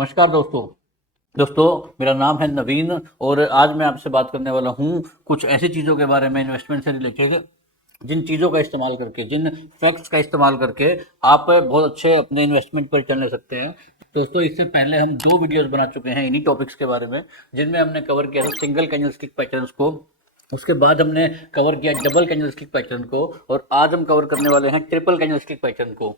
नमस्कार दोस्तों। मेरा नाम है नवीन और आज मैं आपसे बात करने वाला हूँ कुछ ऐसी चीज़ों के बारे में इन्वेस्टमेंट से रिलेटेड जिन चीज़ों का इस्तेमाल करके, जिन फैक्ट्स का इस्तेमाल करके आप बहुत अच्छे अपने इन्वेस्टमेंट पर चल सकते हैं। दोस्तों, इससे पहले हम 2 वीडियोस बना चुके हैं इन्हीं टॉपिक्स के बारे में, जिनमें हमने कवर किया था सिंगल कैंडलस्टिक पैटर्न्स को। उसके बाद हमने कवर किया डबल कैंडलस्टिक पैटर्न को और आज हम कवर करने वाले हैं ट्रिपल कैंडलस्टिक पैटर्न को।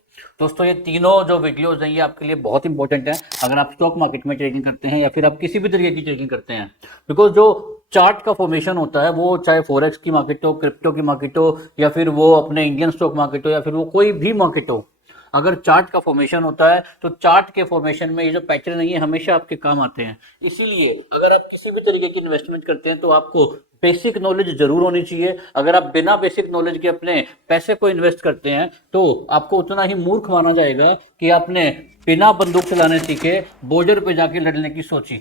दोस्तों, ये तीनों जो वीडियोस हैं ये आपके लिए बहुत इंपॉर्टेंट है अगर आप स्टॉक मार्केट में ट्रेडिंग करते हैं या फिर आप किसी भी तरीके की ट्रेडिंग करते हैं। बिकॉज जो चार्ट का फॉर्मेशन होता है वो चाहे फॉरेक्स की मार्केट हो, क्रिप्टो की मार्केट हो, या फिर वो अपने इंडियन स्टॉक मार्केट हो, या फिर वो कोई भी मार्केट हो, अगर चार्ट का फॉर्मेशन होता है तो चार्ट के फॉर्मेशन में ये जो पैटर्न है ये हमेशा आपके काम आते हैं। इसीलिए अगर आप किसी भी तरीके की इन्वेस्टमेंट करते हैं तो आपको बेसिक नॉलेज जरूर होनी चाहिए। अगर आप बिना बेसिक नॉलेज के अपने पैसे को इन्वेस्ट करते हैं तो आपको उतना ही मूर्ख माना जाएगा कि आपने बिना बंदूक चलाने सीखे बॉर्डर पे जाके लड़ने की सोची।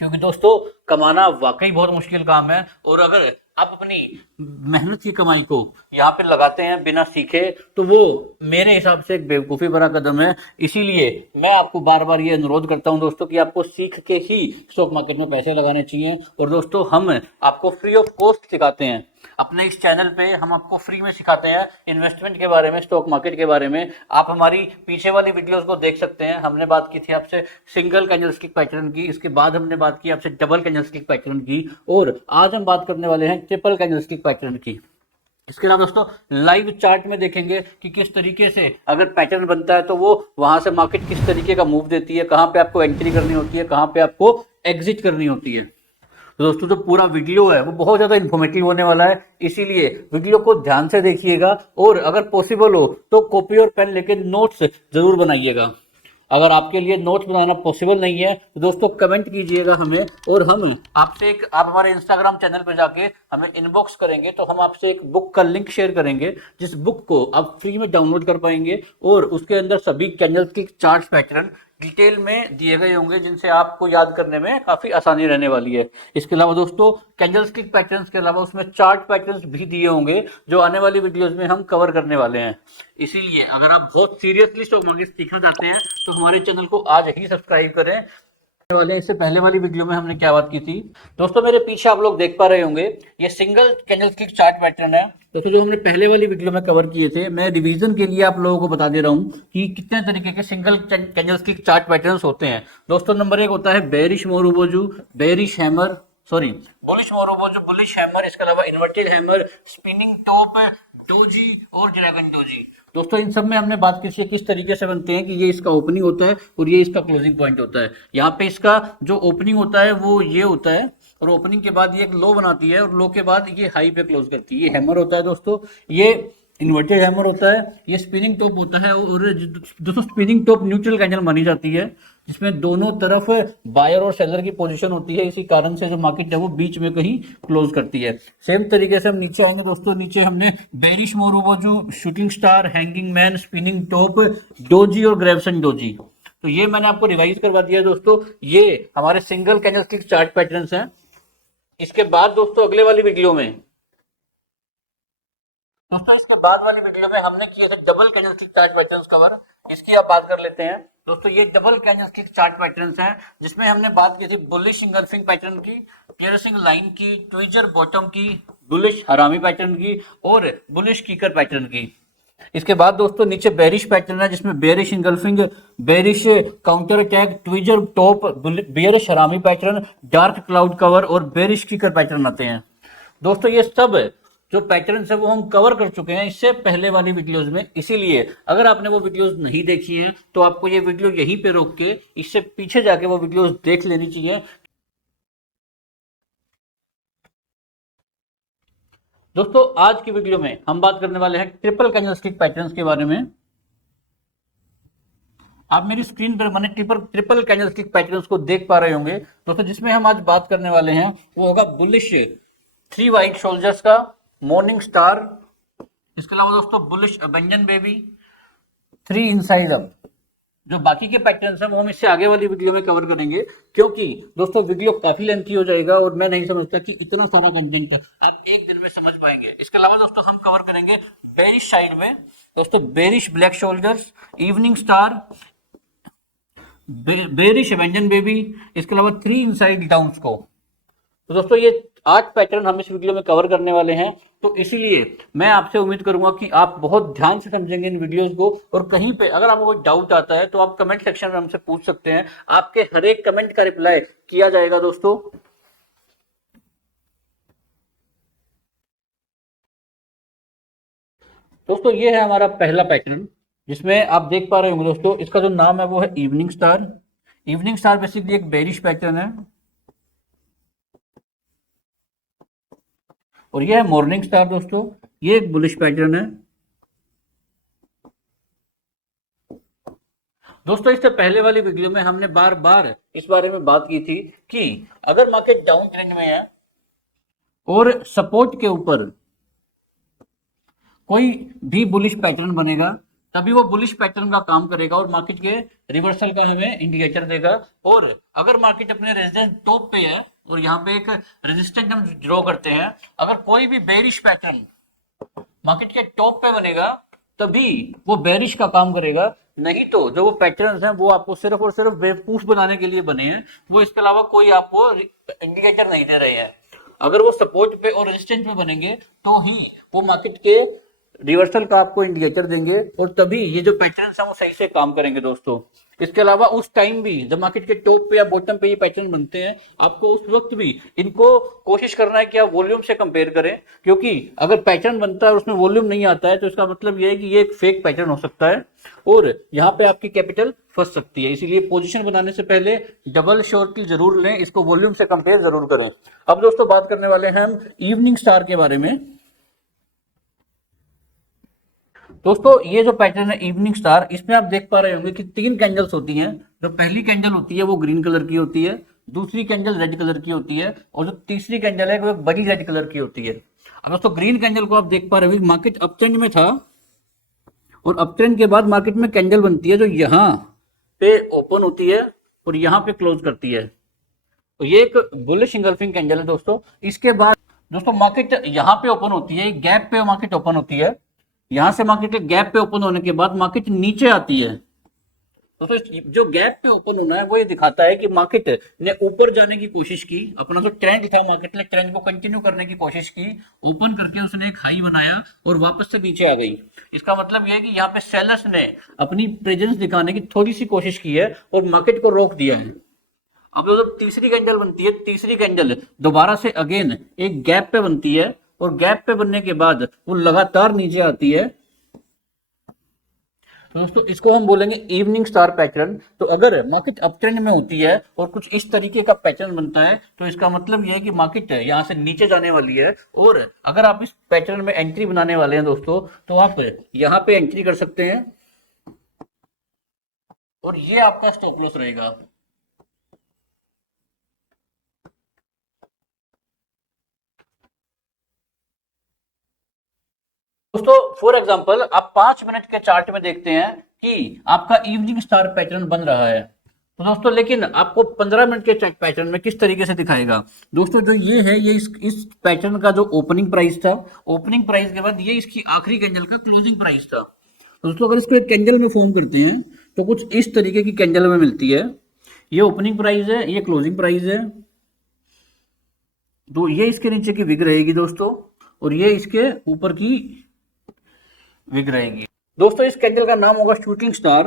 क्योंकि दोस्तों, कमाना वाकई बहुत मुश्किल काम है और अगर आप अपनी मेहनत की कमाई को यहाँ पे लगाते हैं बिना सीखे तो वो मेरे हिसाब से एक बेवकूफ़ी भरा कदम है। इसीलिए मैं आपको बार बार ये अनुरोध करता हूँ दोस्तों कि आपको सीख के ही स्टॉक मार्केट में पैसे लगाने चाहिए। और दोस्तों, हम आपको फ्री ऑफ कॉस्ट सिखाते हैं अपने इस चैनल पे। हम आपको फ्री में सिखाते हैं इन्वेस्टमेंट के बारे में, स्टॉक मार्केट के बारे में। आप हमारी पीछे वाली वीडियोस को देख सकते हैं। हमने बात की थी आपसे सिंगल कैंडलस्टिक पैटर्न की, इसके बाद हमने बात की आपसे डबल कैंडलस्टिक पैटर्न की, और आज हम बात करने वाले हैं ट्रिपल कैंडलस्टिक पैटर्न की। इसके अलावा दोस्तों, लाइव चार्ट में देखेंगे कि किस तरीके से अगर पैटर्न बनता है तो वो वहां से मार्केट किस तरीके का मूव देती है, कहां पे आपको एंट्री करनी होती है, कहां पे आपको एग्जिट करनी होती है। तो दोस्तों, जो पूरा वीडियो है वो बहुत ज़्यादा इन्फॉर्मेटिव होने वाला है, इसीलिए वीडियो को ध्यान से देखिएगा और अगर पॉसिबल हो तो कॉपी और पेन लेके नोट्स जरूर बनाइएगा। अगर आपके लिए नोट्स बनाना पॉसिबल नहीं है तो दोस्तों कमेंट कीजिएगा हमें, और हम आपसे आप हमारे इंस्टाग्राम चैनल पर जाके हमें इनबॉक्स करेंगे तो हम आपसे एक बुक का लिंक शेयर करेंगे, जिस बुक को आप फ्री में डाउनलोड कर पाएंगे और उसके अंदर सभी कैंडल्स की चार्ट पैटर्न डिटेल में दिए गए होंगे, जिनसे आपको याद करने में काफी आसानी रहने वाली है। इसके अलावा दोस्तों, कैंडलस्टिक पैटर्न्स के अलावा उसमें चार्ट पैटर्न्स भी दिए होंगे जो आने वाली वीडियोस में हम कवर करने वाले हैं। इसीलिए अगर आप बहुत सीरियसली स्टॉक मार्केट सीखना चाहते हैं तो हमारे चैनल को आज ही सब्सक्राइब करें। इससे पहले वाली वीडियो में हमने क्या बात की थी दोस्तों, मेरे पीछे आप लोग देख पा रहे होंगे ये सिंगल कैंडलस्टिक चार्ट पैटर्न है। दोस्तों, जो हमने पहले वाली वीडियो में कवर किए थे, मैं रिवीजन के लिए आप लोगों को बता दे रहा हूं कि कितने तरीके के सिंगल कैंडलस्टिक चार्ट पैटर्न्स होते हैं। दोस्तों, नंबर 1 होता है bearish marubozu, bearish hammer, sorry bullish marubozu, bullish hammer. इसके अलावा inverted hammer, spinning top, doji और ड्रैगन डोजी। दोस्तों, इन सब में हमने बात की किस तरीके से बनते हैं कि ये इसका ओपनिंग होता है और ये इसका क्लोजिंग पॉइंट होता है। यहाँ पे इसका जो ओपनिंग होता है वो ये होता है और ओपनिंग के बाद ये एक लो बनाती है और लो के बाद ये हाई पे क्लोज करती है। ये हैमर होता है दोस्तों, ये इन्वर्टेड हैमर होता है, ये स्पिनिंग टॉप होता है। और दोस्तों, स्पिनिंग टॉप न्यूट्रल कैंडल मानी जाती है जिसमें दोनों तरफ बायर और सेलर की पोजीशन होती है। इसी कारण से जो मार्केट है वो बीच में कहीं क्लोज करती है। सेम तरीके से हम नीचे आएंगे दोस्तों, नीचे हमने bearish marubozu, shooting star, hanging man, spinning top, doji और ग्रेवसन डोजी। तो ये मैंने आपको रिवाइज करवा दिया दोस्तों, ये हमारे सिंगल कैंडलस्टिक चार्ट पैटर्न्स हैं। इसके बाद दोस्तों इसके बाद वाली वीडियो में हमने किए थे double candlestick chart patterns cover. इसकी आप बात कर लेते हैं दोस्तों। ये डबल कैंडलस्टिक चार्ट पैटर्न्स हैं जिसमें हमने बात की थी बुलिश इंगल्फिंग पैटर्न की, पियर्सिंग लाइन की, ट्विजर बॉटम की, बुलिश हरामी पैटर्न की और बुलिश कीकर पैटर्न की। इसके बाद दोस्तों नीचे बेरिश पैटर्न है जिसमें bearish engulfing, bearish counter attack, tweezer top, bearish हरामी पैटर्न, डार्क क्लाउड कवर और बेरिश कीकर पैटर्न आते हैं। दोस्तों, ये सब जो पैटर्न्स है वो हम कवर कर चुके हैं इससे पहले वाली वीडियोस में। इसीलिए अगर आपने वो वीडियोस नहीं देखी हैं तो आपको ये वीडियो यहीं पे रोक के इससे पीछे जाके वो वीडियोस देख लेनी चाहिए। दोस्तों, आज की वीडियो में हम बात करने वाले हैं ट्रिपल कैंडलस्टिक पैटर्न्स के बारे में। आप मेरी स्क्रीन पर मैंने ट्रिपल कैंडलस्टिक पैटर्न्स को देख पा रहे होंगे दोस्तों। जिसमें हम आज बात करने वाले हैं वो होगा बुलिश 3 वाइट सोल्जर्स का, मॉर्निंग स्टार, इसके अलावा दोस्तों बुलिश अबेंजन बेबी, 3 इनसाइड अप। जो बाकी के पैटर्न्स हैं वो हम इससे आगे वाली वीडियो में कवर करेंगे, क्योंकि दोस्तों वीडियो काफी लेंथी हो जाएगा और मैं नहीं समझता कि इतना सारा कंटेंट आप एक दिन में समझ पाएंगे। इसके अलावा दोस्तों हम कवर करेंगे बेरिश साइड में दोस्तों bearish black shoulders, evening star, bearish व्यंजन बेबी, इसके अलावा 3 इनसाइड डाउन्स को। तो दोस्तों ये 8 पैटर्न हम इस वीडियो में कवर करने वाले हैं, तो इसीलिए मैं आपसे उम्मीद करूंगा कि आप बहुत ध्यान से समझेंगे इन वीडियोस को, और कहीं पे अगर आपको कोई डाउट आता है तो आप कमेंट सेक्शन में हमसे पूछ सकते हैं, आपके हर एक कमेंट का रिप्लाई किया जाएगा दोस्तों। दोस्तों ये है हमारा पहला पैटर्न, जिसमें आप देख पा रहे होंगे दोस्तों, इसका जो नाम है वो है evening star. Evening star basically एक बेरिश पैटर्न है, और ये है मॉर्निंग स्टार दोस्तों, ये एक बुलिश पैटर्न है। दोस्तों इससे पहले वाली वीडियो में हमने बार बार इस बारे में बात की थी कि अगर मार्केट डाउन ट्रेंड में है और सपोर्ट के ऊपर कोई भी बुलिश पैटर्न बनेगा, तभी वो बुलिश पैटर्न का काम करेगा और मार्केट के रिवर्सल का हमें इंडिकेटर देगा। और अगर मार्केट अपने रेजिस्टेंस टॉप पे है और यहाँ पे एक रेजिस्टेंस हम ड्रॉ करते हैं, अगर कोई भी बेरिश पैटर्न मार्केट के टॉप पे बनेगा तभी वो बेरिश का काम करेगा, नहीं तो जो वो पैटर्न्स हैं वो आपको सिर्फ और सिर्फ बेवकूफ बनाने के लिए बने हैं, वो इसके अलावा कोई आपको इंडिकेटर नहीं दे रहे हैं। अगर वो सपोर्ट पे और रेजिस्टेंस पे बनेंगे तो ही वो मार्केट के रिवर्सल का आपको इंडिकेटर देंगे, और तभी ये जो पैटर्न्स हैं वो सही से काम करेंगे दोस्तों। इसके अलावा उस टाइम भी जब मार्केट के टॉप पे या बॉटम पे ये पैटर्न बनते हैं, आपको उस वक्त भी इनको कोशिश करना है कि आप वॉल्यूम से कंपेयर करें, क्योंकि अगर पैटर्न बनता है और उसमें वॉल्यूम नहीं आता है तो इसका मतलब ये है कि ये एक फेक पैटर्न हो सकता है और यहाँ पे आपकी कैपिटल फंस सकती है। इसीलिए पोजीशन बनाने से पहले डबल श्योरिटी जरूर लें, इसको वॉल्यूम से कंपेयर जरूर करें। अब दोस्तों बात करने वाले हैं हम इवनिंग स्टार के बारे में। दोस्तों ये जो पैटर्न है इवनिंग स्टार, इसमें आप देख पा रहे होंगे कि 3 कैंडल्स होती हैं। जो पहली कैंडल होती है वो ग्रीन कलर की होती है, दूसरी कैंडल रेड कलर की होती है, और जो तीसरी कैंडल है वो एक बड़ी रेड कलर की होती है। अब दोस्तों ग्रीन कैंडल को आप देख पा रहे होंगे, मार्केट अप ट्रेंड में था और अप ट्रेंड के बाद मार्केट में कैंडल बनती है जो यहाँ पे ओपन होती है और यहाँ पे क्लोज करती है, तो ये एक बुलिश इंगल्फिंग कैंडल है दोस्तों। इसके बाद दोस्तों मार्केट यहाँ पे ओपन होती है, गैप पे मार्केट ओपन होती है, यहां से मार्केट के गैप पे ओपन होने के बाद मार्केट नीचे आती है। तो जो गैप पे ओपन होना है वो ये दिखाता है कि मार्केट ने ऊपर जाने की कोशिश की, अपना जो ट्रेंड था मार्केट ने ट्रेंड को कंटिन्यू करने की कोशिश की, ओपन करके उसने एक हाई बनाया और वापस से नीचे आ गई। इसका मतलब यह है कि यहाँ पे सेलर्स ने अपनी प्रेजेंस दिखाने की थोड़ी सी कोशिश की है और मार्केट को रोक दिया है। अब जब तीसरी कैंडल बनती है, तीसरी कैंडल दोबारा से अगेन एक गैप पे बनती है और गैप पे बनने के बाद वो लगातार नीचे आती है, तो दोस्तों इसको हम बोलेंगे इवनिंग स्टार पैटर्न। तो अगर मार्केट अप ट्रेंड में होती है और कुछ इस तरीके का पैटर्न बनता है तो इसका मतलब यह है कि मार्केट यहां से नीचे जाने वाली है, और अगर आप इस पैटर्न में एंट्री बनाने वाले हैं दोस्तों तो आप यहां पे एंट्री कर सकते हैं और ये आपका स्टॉप लॉस रहेगा। दोस्तों फॉर एग्जांपल आप 5 मिनट के चार्ट में देखते हैं कि आपका इवनिंग स्टार पैटर्न बन रहा है, तो दोस्तों लेकिन आपको 15 मिनट के चार्ट पैटर्न में किस तरीके से दिखाएगा। दोस्तों जो ये है ये इस पैटर्न का जो ओपनिंग प्राइस था, ओपनिंग प्राइस के बाद ये इसकी आखिरी कैंडल का क्लोजिंग प्राइस था। दोस्तों अगर इसको एक कैंडल में फॉर्म करते हैं तो कुछ इस तरीके की कैंडल में मिलती है। ये ओपनिंग प्राइस है, ये क्लोजिंग प्राइस है, तो ये इसके नीचे की विग रहेगी दोस्तों और ये इसके ऊपर की विग रहेगी। दोस्तों इस कैंडल का नाम होगा शूटिंग स्टार।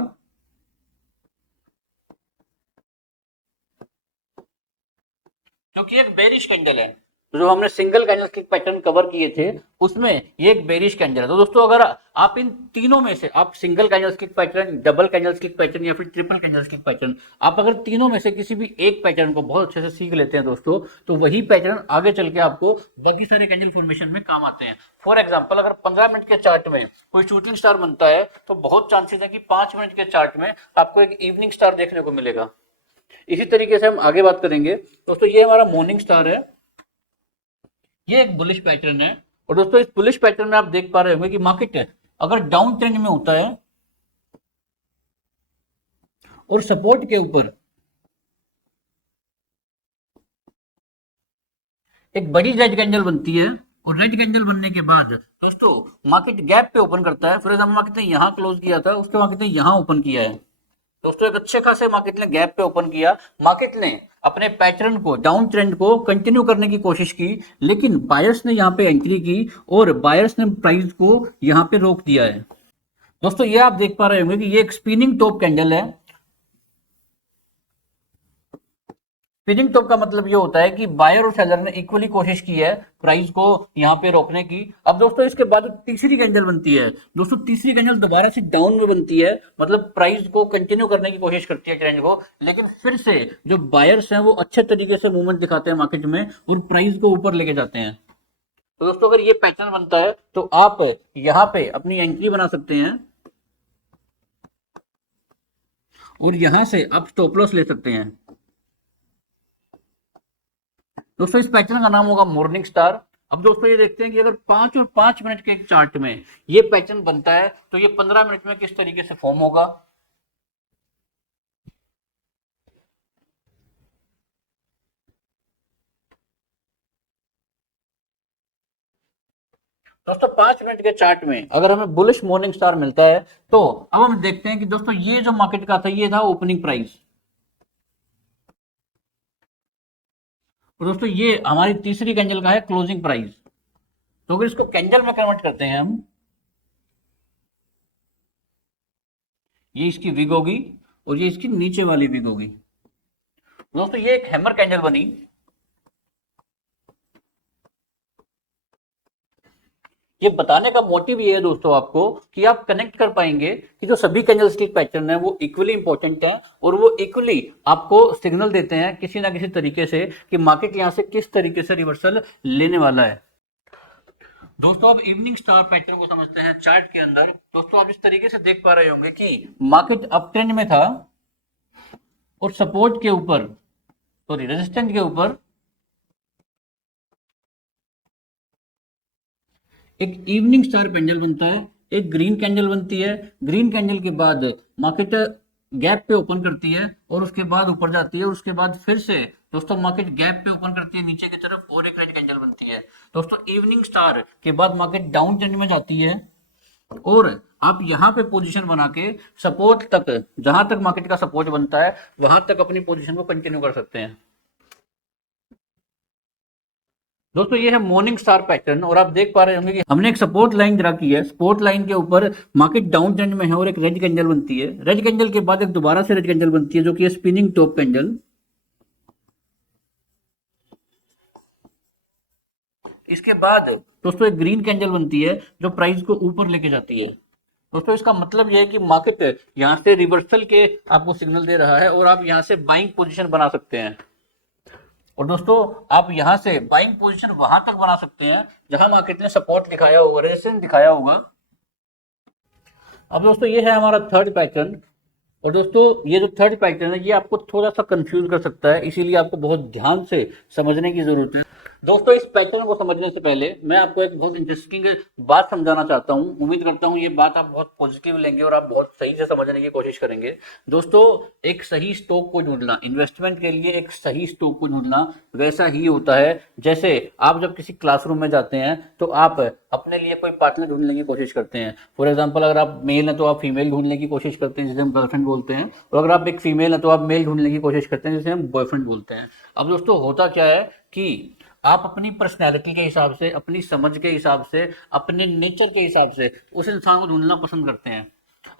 जो कि एक बेरिश कैंडल है, जो हमने single candle stick pattern cover किए थे उसमें ये एक बेरिश कैंडल है। तो दोस्तों अगर आप इन तीनों में से आप single candle stick pattern, double candle stick pattern या फिर ट्रिपल कैंडल स्टिक पैटर्न, आप अगर तीनों में से किसी भी एक पैटर्न को बहुत अच्छे से सीख लेते हैं दोस्तों, तो वही पैटर्न आगे चल के आपको बाकी सारे कैंडल फॉर्मेशन में काम आते हैं। फॉर एग्जाम्पल अगर 15 मिनट के चार्ट में कोई शूटिंग स्टार बनता है तो बहुत चांसेस है कि 5 मिनट के चार्ट में आपको एक इवनिंग स्टार देखने को मिलेगा। इसी तरीके से हम आगे बात करेंगे। दोस्तों ये हमारा मॉर्निंग स्टार है, ये एक बुलिश पैटर्न है, और दोस्तों इस बुलिश पैटर्न में आप देख पा रहे होंगे कि मार्केट अगर डाउन ट्रेंड में होता है और सपोर्ट के ऊपर एक बड़ी रेड कैंडल बनती है और रेड कैंडल बनने के बाद दोस्तों मार्केट गैप पे ओपन करता है। फॉर एग्जाम्पल मार्केट ने यहां क्लोज किया था, उसके मार्केट ने यहां ओपन किया है, दोस्तों एक अच्छे खासे मार्केट ने गैप पे ओपन किया, मार्केट ने अपने पैटर्न को, डाउन ट्रेंड को कंटिन्यू करने की कोशिश की, लेकिन बायर्स ने यहाँ पे एंट्री की और बायर्स ने प्राइस को यहाँ पे रोक दिया है। दोस्तों ये आप देख पा रहे होंगे कि ये एक स्पिनिंग टॉप कैंडल है। स्पिनिंग टॉप का मतलब ये होता है कि बायर और सेलर ने इक्वली कोशिश की है प्राइस को यहाँ पे रोकने की। अब दोस्तों इसके बाद तीसरी कैंडल बनती है, दोस्तों तीसरी कैंडल दोबारा से डाउन में बनती है, मतलब प्राइस को कंटिन्यू करने की कोशिश करती है ट्रेंड को, लेकिन फिर से जो बायर्स हैं वो अच्छे तरीके से मूवमेंट दिखाते हैं मार्केट में और प्राइस को ऊपर लेके जाते हैं। तो दोस्तों अगर ये पैटर्न बनता है तो आप यहाँ पे अपनी एंट्री बना सकते हैं और यहां से आप स्टॉप लॉस ले सकते हैं। दोस्तों इस पैटर्न का नाम होगा मॉर्निंग स्टार। अब दोस्तों ये देखते हैं कि अगर 5 और 5 मिनट के एक चार्ट में ये पैटर्न बनता है तो ये 15 मिनट में किस तरीके से फॉर्म होगा। दोस्तों 5 मिनट के चार्ट में अगर हमें बुलिश मॉर्निंग स्टार मिलता है तो अब हम देखते हैं कि दोस्तों ये जो मार्केट का था ये था ओपनिंग प्राइस, और दोस्तों ये हमारी तीसरी कैंडल का है क्लोजिंग प्राइस। तो अगर इसको कैंडल में कन्वर्ट करते हैं हम, ये इसकी विग होगी और ये इसकी नीचे वाली विग होगी। दोस्तों ये एक हैमर कैंडल बनी। ये बताने का मोटिव ये है दोस्तों आपको कि आप कनेक्ट कर पाएंगे कि जो सभी कैंडल स्टिक पैटर्न है वो इक्वली इंपॉर्टेंट है और वो इक्वली आपको सिग्नल देते हैं किसी ना किसी तरीके से कि मार्केट यहां से किस तरीके से रिवर्सल लेने वाला है। दोस्तों आप इवनिंग स्टार पैटर्न को समझते हैं चार्ट के अंदर। दोस्तों आप इस तरीके से देख पा रहे होंगे कि मार्केट अप ट्रेंड में था और सपोर्ट के ऊपर, सॉरी रेजिस्टेंट के ऊपर एक इवनिंग स्टार कैंडल बनता है, एक ग्रीन कैंडल बनती है, ग्रीन कैंडल के बाद मार्केट गैप पे ओपन करती है और उसके बाद ऊपर जाती है और उसके बाद फिर से दोस्तों मार्केट गैप पे ओपन करती है नीचे की तरफ और एक रेड कैंडल बनती है। दोस्तों इवनिंग स्टार के बाद मार्केट डाउन ट्रेंड में जाती है और आप यहां पे पोजीशन बना के सपोर्ट तक, जहां तक मार्केट का सपोर्ट बनता है वहां तक अपनी पोजीशन को कंटिन्यू कर सकते हैं। दोस्तों ये है मॉर्निंग स्टार पैटर्न और आप देख पा रहे होंगे कि हमने एक सपोर्ट लाइन ड्रा की है, सपोर्ट लाइन के ऊपर मार्केट डाउन ट्रेंड में है और एक रेड कैंडल बनती है, रेड कैंडल के बाद एक दोबारा से रेड कैंडल बनती है जो कि है स्पिनिंग टॉप कैंडल। इसके बाद दोस्तों एक ग्रीन कैंडल बनती है जो प्राइस को ऊपर लेके जाती है। दोस्तों इसका मतलब यह है कि मार्केट यहां से रिवर्सल के आपको सिग्नल दे रहा है और आप यहां से बाइंग पोजीशन बना सकते हैं। और दोस्तों आप यहां से बाइंग पोजीशन वहां तक बना सकते हैं जहां मार्केट ने सपोर्ट दिखाया होगा, रेजिस्टेंस दिखाया होगा। अब दोस्तों ये है हमारा थर्ड पैटर्न और दोस्तों ये जो थर्ड पैटर्न है ये आपको थोड़ा सा कंफ्यूज कर सकता है, इसीलिए आपको बहुत ध्यान से समझने की जरूरत है। दोस्तों इस पैटर्न को समझने से पहले मैं आपको एक बहुत इंटरेस्टिंग बात समझाना चाहता हूं। उम्मीद करता हूं ये बात आप बहुत पॉजिटिव लेंगे और आप बहुत सही से समझने की कोशिश करेंगे। दोस्तों एक सही स्टॉक को ढूंढना, इन्वेस्टमेंट के लिए एक सही स्टॉक को ढूंढना वैसा ही होता है जैसे आप जब किसी क्लासरूम में जाते हैं तो आप अपने लिए कोई पार्टनर ढूंढने की कोशिश करते हैं। फॉर एग्जाम्पल अगर आप मेल हैं तो आप फीमेल ढूंढने की कोशिश करते हैं जिसे हम गर्लफ्रेंड बोलते हैं, और अगर आप एक फीमेल हैं तो आप मेल ढूंढने की कोशिश करते हैं जिसे हम बॉयफ्रेंड बोलते हैं। अब दोस्तों होता क्या है कि आप अपनी पर्सनैलिटी के हिसाब से, अपनी समझ के हिसाब से, अपने नेचर के हिसाब से उस इंसान को ढूंढना पसंद करते हैं।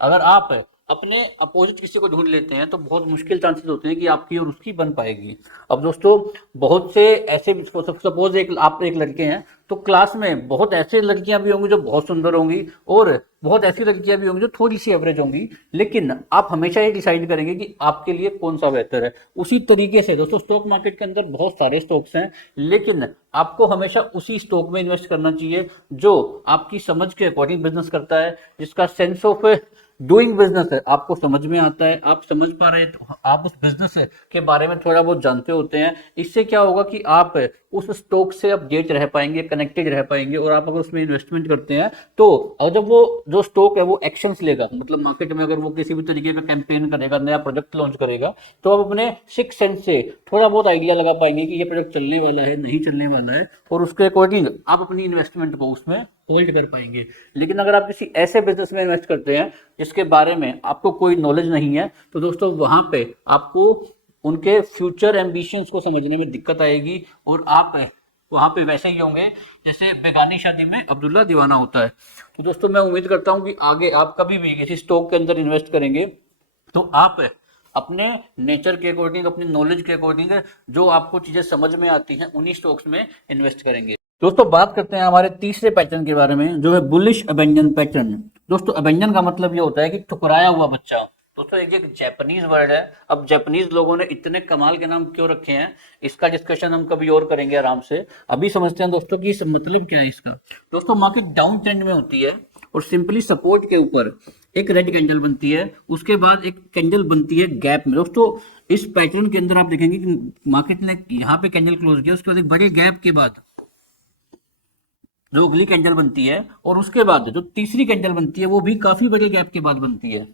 अगर आप अपने अपोजिट किसी को ढूंढ लेते हैं तो बहुत मुश्किल चांसेस होते हैं कि आपकी और उसकी बन पाएगी। अब दोस्तों बहुत से ऐसे, सपोज आप एक लड़के हैं तो क्लास में बहुत ऐसे लड़कियां भी होंगी जो बहुत सुंदर होंगी और बहुत ऐसी लड़कियां भी होंगी जो थोड़ी सी एवरेज होंगी, लेकिन आप हमेशा ये डिसाइड करेंगे कि आपके लिए कौन सा बेहतर है। उसी तरीके से दोस्तों स्टॉक मार्केट के अंदर बहुत सारे स्टॉक्स हैं, लेकिन आपको हमेशा उसी स्टॉक में इन्वेस्ट करना चाहिए जो आपकी समझ के अकॉर्डिंग बिजनेस करता है, जिसका सेंस ऑफ डूइंग बिजनेस है आपको समझ में आता है, आप समझ पा रहे हैं, तो आप उस बिजनेस के बारे में थोड़ा बहुत जानते होते हैं। इससे क्या होगा कि आप उस स्टॉक से अपडेट रह पाएंगे, कनेक्टेड रह पाएंगे, और आप अगर उसमें इन्वेस्टमेंट करते हैं तो जब वो जो स्टॉक है वो एक्शंस लेगा, मतलब मार्केट में अगर वो किसी भी तरीके का कैंपेन करेगा, नया प्रोडक्ट लॉन्च करेगा, तो आप अपने सिक्स सेंस से थोड़ा बहुत आइडिया लगा पाएंगे कि ये प्रोडक्ट चलने वाला है, नहीं चलने वाला है, और उसके अकॉर्डिंग आप अपनी इन्वेस्टमेंट को उसमें होल्ड कर पाएंगे। लेकिन अगर आप किसी ऐसे बिजनेस में इन्वेस्ट करते हैं जिसके बारे में आपको कोई नॉलेज नहीं है, तो दोस्तों वहां पे आपको उनके फ्यूचर एम्बिशंस को समझने में दिक्कत आएगी और आप वहां पे वैसे ही होंगे जैसे बेगानी शादी में अब्दुल्ला दीवाना होता है। तो दोस्तों मैं उम्मीद करता हूं कि आगे आप कभी भी किसी स्टॉक के अंदर इन्वेस्ट करेंगे तो आप अपने नेचर के अकॉर्डिंग, अपनी नॉलेज के अकॉर्डिंग जो आपको चीजें समझ में आती हैं उन्हीं स्टॉक्स में इन्वेस्ट करेंगे। दोस्तों बात करते हैं हमारे तीसरे पैटर्न के बारे में, जो है बुलिश अबेंडन पैटर्न। दोस्तों अबेंडन का मतलब ये होता है कि ठुकराया हुआ बच्चा। दोस्तों एक जापानीज वर्ड है। अब जापानीज लोगों ने इतने कमाल के नाम क्यों रखे हैं, इसका डिस्कशन हम कभी और करेंगे आराम से। अभी समझते हैं दोस्तों कि इस मतलब क्या है इसका। दोस्तों मार्केट डाउन ट्रेंड में होती है और सिंपली सपोर्ट के ऊपर एक रेड कैंडल बनती है, उसके बाद एक कैंडल बनती है गैप में। दोस्तों इस पैटर्न के अंदर आप देखेंगे कि मार्केट ने यहाँ पे कैंडल क्लोज किया, उसके बाद एक बड़े गैप के बाद जो अगली कैंडल बनती है और उसके बाद जो तीसरी कैंडल बनती है वो भी काफी बड़े गैप के बाद बनती है।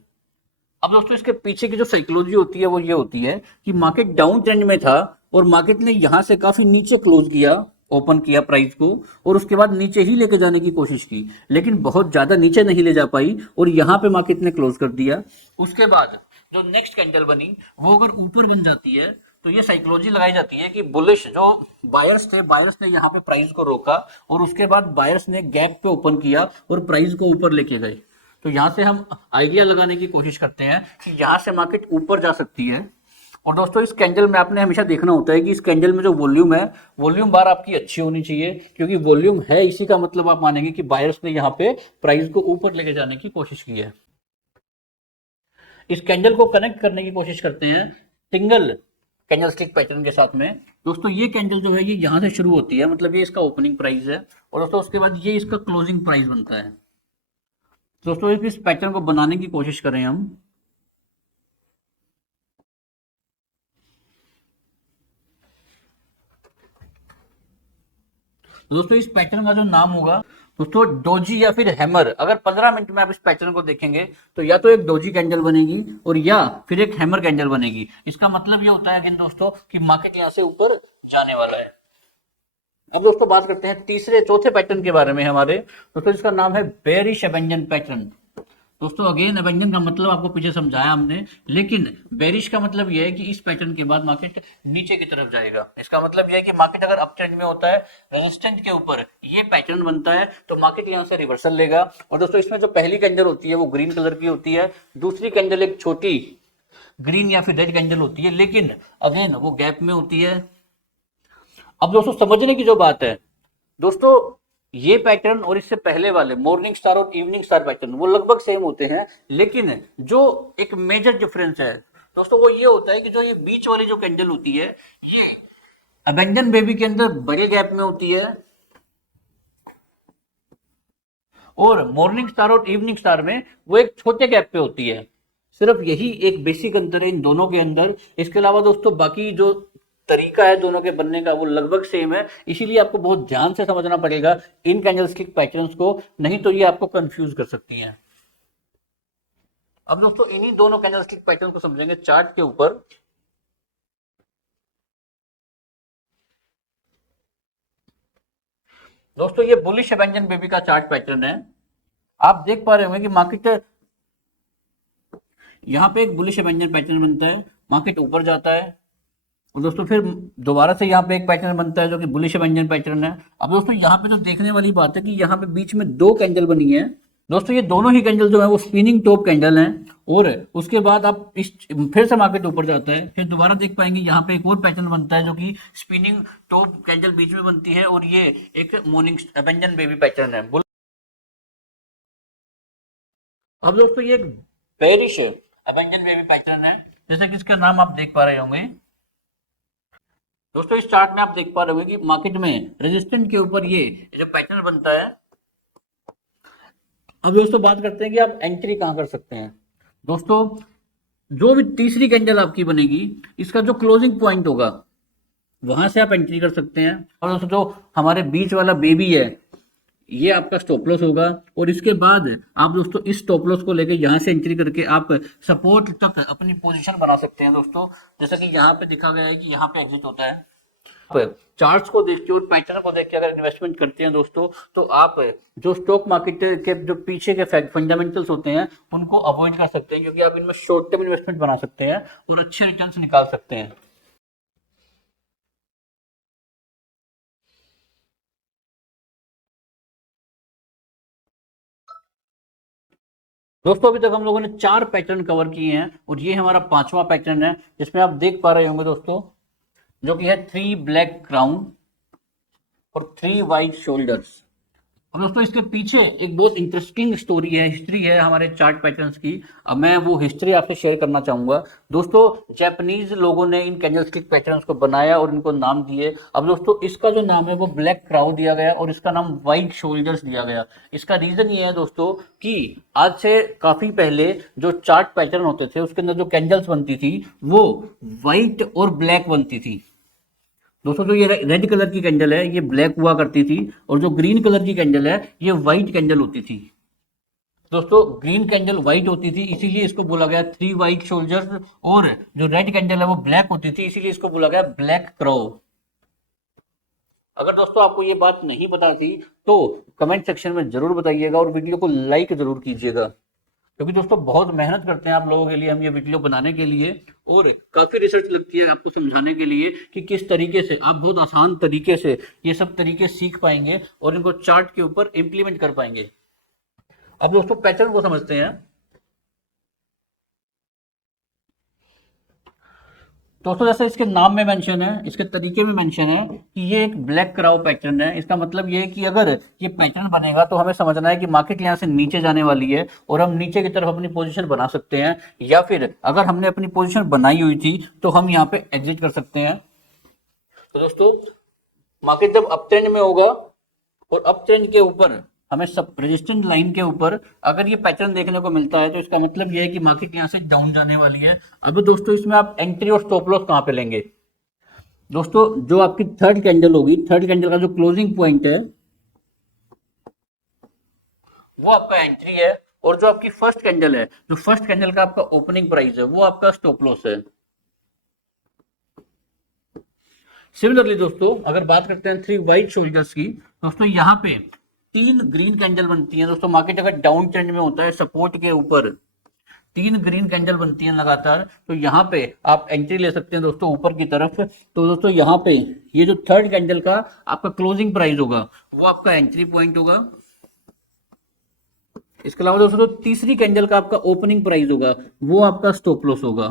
अब दोस्तों इसके पीछे की जो साइकोलॉजी होती है वो ये होती है कि मार्केट डाउन ट्रेंड में था और मार्केट ने यहां से काफी नीचे क्लोज किया, ओपन किया प्राइस को, और उसके बाद नीचे ही लेके जाने की कोशिश की, लेकिन बहुत ज्यादा नीचे नहीं ले जा पाई और यहां पे मार्केट ने क्लोज कर दिया। उसके बाद जो नेक्स्ट कैंडल बनी वो अगर ऊपर बन जाती है तो ये साइकोलॉजी लगाई जाती है कि बुलिश जो बायर्स थे, बायर्स ने यहाँ पे प्राइस को रोका और उसके बाद बायर्स ने गैप पे ओपन किया और प्राइस को ऊपर लेके गए। तो यहां से हम आइडिया लगाने की कोशिश करते हैं कि यहां से मार्केट ऊपर जा सकती है। और दोस्तों इस कैंडल में आपने हमेशा देखना होता है कि इस कैंडल में जो वॉल्यूम है, वॉल्यूम बार आपकी अच्छी होनी चाहिए, क्योंकि वॉल्यूम है इसी का मतलब आप मानेंगे कि बायर्स ने यहाँ पे प्राइस को ऊपर लेके जाने की कोशिश की है। इस कैंडल को कनेक्ट करने की कोशिश करते हैं सिंगल कैंडल स्टिक पैटर्न के साथ में। दोस्तों ये कैंडल जो है ये यहां से शुरू होती है, मतलब ये इसका ओपनिंग प्राइस है और दोस्तों उसके बाद ये इसका क्लोजिंग प्राइस बनता है। दोस्तों इस पैटर्न को बनाने की कोशिश करें हम। दोस्तों इस पैटर्न का जो नाम होगा दोस्तों डोजी या फिर हैमर। अगर 15 मिनट में आप इस पैटर्न को देखेंगे तो या तो एक डोजी कैंडल बनेगी और या फिर एक हैमर कैंडल बनेगी। इसका मतलब ये होता है कि दोस्तों कि मार्केट यहां से ऊपर जाने वाला है। अब दोस्तों बात करते हैं तीसरे चौथे पैटर्न के बारे में हमारे। दोस्तों इसका नाम है बेरिश एबेंजन पैटर्न। दोस्तों अगेन एबेंजन का मतलब आपको पीछे समझाया हमने, लेकिन बेरिश का मतलब यह है कि इस पैटर्न के बाद मार्केट नीचे की तरफ जाएगा। इसका मतलब यह है कि मार्केट अगर अप ट्रेंड में होता है, रेजिस्टेंट के ऊपर ये पैटर्न बनता है तो मार्केट यहां से रिवर्सल लेगा। और दोस्तों इसमें जो पहली कैंडल होती है वो ग्रीन कलर की होती है, दूसरी कैंडल एक छोटी ग्रीन या फिर रेड कैंडल होती है, लेकिन अगेन वो गैप में होती है। अब दोस्तों समझने की जो बात है, दोस्तों ये पैटर्न और इससे पहले वाले मॉर्निंग स्टार और इवनिंग स्टार पैटर्न वो लगभग सेम होते हैं, लेकिन जो एक मेजर डिफरेंस है दोस्तों वो ये होता है कि जो ये बीच वाली जो कैंडल होती है ये अबेंडन बेबी के अंदर बड़े गैप में होती है और मॉर्निंग स्टार और इवनिंग स्टार में वो एक छोटे गैप पे होती है। सिर्फ यही एक बेसिक अंतर है इन दोनों के अंदर। इसके अलावा दोस्तों बाकी जो तरीका है दोनों के बनने का वो लगभग सेम है, इसीलिए आपको बहुत ध्यान से समझना पड़ेगा इन कैंडलस्टिक पैटर्न्स को, नहीं तो ये आपको कंफ्यूज कर सकती हैं। अब दोस्तों इन्हीं दोनों कैंडलस्टिक पैटर्न को समझेंगे चार्ट के ऊपर। दोस्तों ये बुलिश एबेंजन बेबी का चार्ट पैटर्न है। आप देख पा रहे होंगे कि मार्केट यहां पे एक बुलिश एबेंजन पैटर्न बनता है, मार्केट ऊपर जाता है और दोस्तों फिर दोबारा से यहाँ पे एक पैटर्न बनता है जो कि बुलिश एबेंजन पैटर्न है। अब दोस्तों यहाँ पे जो देखने वाली बात है कि यहाँ पे बीच में दो कैंडल बनी है। दोस्तों ये दोनों ही कैंडल जो है वो स्पिनिंग टॉप कैंडल हैं और उसके बाद आप इस फिर से मार्केट ऊपर जाता है, फिर दोबारा देख पाएंगे यहाँ पे एक और पैटर्न बनता है जो कि स्पिनिंग टॉप कैंडल बीच में बनती है और ये एक मॉर्निंग एबेंजन बेबी पैटर्न है। अब दोस्तों ये एक बेरिश एबेंजन बेबी पैटर्न है, जैसे कि इसका नाम आप देख पा रहे होंगे। दोस्तों इस चार्ट में आप देख पा रहे होंगे कि मार्केट में रेजिस्टेंट के ऊपर ये जो पैटर्न बनता है। अब दोस्तों बात करते हैं कि आप एंट्री कहां कर सकते हैं। दोस्तों जो भी तीसरी कैंडल आपकी बनेगी इसका जो क्लोजिंग पॉइंट होगा वहां से आप एंट्री कर सकते हैं। और दोस्तों जो हमारे बीच वाला बेबी है ये आपका स्टॉप लॉस होगा और इसके बाद आप दोस्तों इस स्टॉप लॉस को लेकर यहां से एंट्री करके आप सपोर्ट तक अपनी पोजीशन बना सकते हैं। दोस्तों जैसा कि यहाँ पे दिखा गया है कि यहाँ पे एग्जिट होता है, चार्ट्स को देख के और पैटर्न को देख के अगर इन्वेस्टमेंट करते हैं दोस्तों, तो आप जो स्टॉक मार्केट के जो पीछे के फंडामेंटल्स होते हैं उनको अवॉइड कर सकते हैं, क्योंकि आप इनमें शॉर्ट टर्म इन्वेस्टमेंट बना सकते हैं और अच्छे रिटर्न्स निकाल सकते हैं। दोस्तों अभी तक हम लोगों ने 4 पैटर्न कवर किए हैं और ये हमारा 5वां पैटर्न है, जिसमें आप देख पा रहे होंगे दोस्तों, जो कि है 3 ब्लैक क्राउन और 3 वाइट शोल्डर्स। अब दोस्तों इसके पीछे एक बहुत इंटरेस्टिंग स्टोरी है, हिस्ट्री है हमारे चार्ट पैटर्न्स की। अब मैं वो हिस्ट्री आपसे शेयर करना चाहूंगा। दोस्तों जापानीज लोगों ने इन कैंडलस्टिक पैटर्न्स को बनाया और इनको नाम दिए। अब दोस्तों इसका जो नाम है वो ब्लैक क्राउ दिया गया और इसका नाम व्हाइट शोल्डर्स दिया गया। इसका रीजन ये है दोस्तों कि आज से काफी पहले जो चार्ट पैटर्न होते थे उसके अंदर जो कैंडल्स बनती थी वो व्हाइट और ब्लैक बनती थी। दोस्तों जो ये रेड कलर की कैंडल है ये ब्लैक हुआ करती थी और जो ग्रीन कलर की कैंडल है ये व्हाइट कैंडल होती थी। दोस्तों ग्रीन कैंडल व्हाइट होती थी इसीलिए इसको बोला गया 3 व्हाइट सोल्जर्स, और जो रेड कैंडल है वो ब्लैक होती थी इसीलिए इसको बोला गया ब्लैक क्रो। अगर दोस्तों आपको ये बात नहीं पता थी तो कमेंट सेक्शन में जरूर बताइएगा और वीडियो को लाइक जरूर कीजिएगा, क्योंकि दोस्तों बहुत मेहनत करते हैं आप लोगों के लिए हम ये वीडियो बनाने के लिए, और काफी रिसर्च लगती है आपको समझाने के लिए कि किस तरीके से आप बहुत आसान तरीके से ये सब तरीके सीख पाएंगे और इनको चार्ट के ऊपर इंप्लीमेंट कर पाएंगे। अब दोस्तों पैटर्न को समझते हैं। दोस्तों जैसे इसके नाम में मेंशन है, इसके तरीके में मेंशन है कि ये एक ब्लैक क्राउ पैटर्न है। इसका मतलब ये है कि अगर ये पैटर्न बनेगा तो हमें समझना है कि मार्केट यहाँ से नीचे जाने वाली है और हम नीचे की तरफ अपनी पोजीशन बना सकते हैं, या फिर अगर हमने अपनी पोजीशन बनाई हुई थी तो हम यहाँ पे एग्जिट कर सकते हैं। तो दोस्तों मार्केट जब अप ट्रेंड में होगा और अप ट्रेंड के ऊपर हमें सब रेजिस्टेंट लाइन के ऊपर अगर ये पैटर्न देखने को मिलता है तो इसका मतलब ये है कि मार्केट यहाँ से डाउन जाने वाली है। अब दोस्तों इसमें आप एंट्री और स्टॉप लॉस कहाँ पे लेंगे? दोस्तों जो आपकी थर्ड कैंडल होगी, थर्ड कैंडल का जो क्लोजिंग पॉइंट है वो आपका एंट्री है, और जो आपकी फर्स्ट कैंडल है, जो फर्स्ट कैंडल का आपका ओपनिंग प्राइस है वो आपका स्टॉप लॉस है। सिमिलरली दोस्तों अगर बात करते हैं 3 व्हाइट शोल्डर्स की, दोस्तों यहाँ पे 3 ग्रीन कैंडल बनती हैं। दोस्तों मार्केट अगर डाउन ट्रेंड में होता है सपोर्ट के ऊपर 3 ग्रीन कैंडल बनती हैं लगातार, तो यहाँ पे आप एंट्री ले सकते हैं दोस्तों ऊपर की तरफ। तो दोस्तों यहाँ पे ये जो थर्ड कैंडल का आपका क्लोजिंग प्राइस होगा वो आपका एंट्री पॉइंट होगा। इसके अलावा दोस्तों तो तीसरी कैंडल का आपका ओपनिंग प्राइस होगा वो आपका स्टॉप लॉस होगा।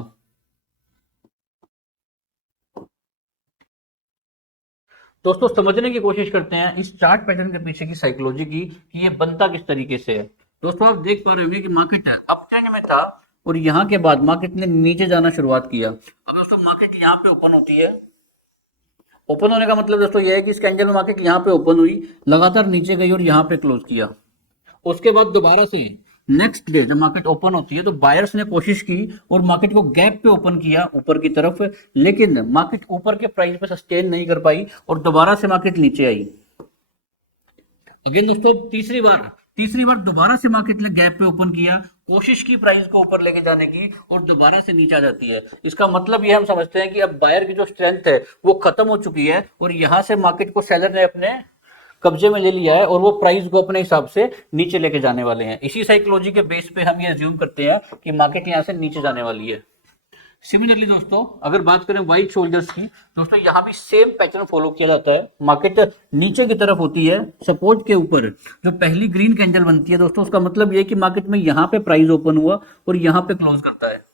दोस्तों समझने की कोशिश करते हैं इस चार्ट पैटर्न के पीछे की साइकोलॉजी की कि ये बनता किस तरीके से है। दोस्तों आप देख पा रहे होंगे कि मार्केट अप ट्रेंड में था और यहाँ के बाद मार्केट ने नीचे जाना शुरुआत किया। अब दोस्तों मार्केट यहाँ पे ओपन होती है, ओपन होने का मतलब दोस्तों ये है कि इस कैंडल में मार्केट यहाँ पे ओपन हुई, लगातार नीचे गई और यहाँ पे क्लोज किया। उसके बाद दोबारा से नेक्स्ट डे जब मार्केट ओपन होती है तो बायर्स ने कोशिश की और मार्केट को गैप पे ओपन किया ऊपर की तरफ, लेकिन मार्केट ऊपर के प्राइस पे सस्टेन नहीं कर पाई और दोबारा से मार्केट नीचे आई। अगेन दोस्तों तीसरी बार दोबारा से मार्केट ने गैप पे ओपन किया, कोशिश की प्राइस को ऊपर लेके जाने की और दोबारा से नीचे आ जाती है। इसका मतलब ये हम समझते हैं कि अब बायर की जो स्ट्रेंथ है वो खत्म हो चुकी है और यहां से मार्केट को सेलर ने अपने कब्जे में ले लिया है और वो प्राइस को अपने हिसाब से नीचे लेके जाने वाले हैं। इसी साइकोलॉजी के बेस पे हम ये अज्यूम करते हैं कि मार्केट यहां से नीचे जाने वाली है। सिमिलरली दोस्तों अगर बात करें व्हाइट शोल्डर्स की, दोस्तों यहां भी सेम पैटर्न फॉलो किया जाता है। मार्केट नीचे की तरफ होती है सपोर्ट के ऊपर, जो पहली ग्रीन कैंडल बनती है दोस्तों उसका मतलब ये है कि मार्केट में यहां पे प्राइस ओपन हुआ और यहां पे क्लोज करता है।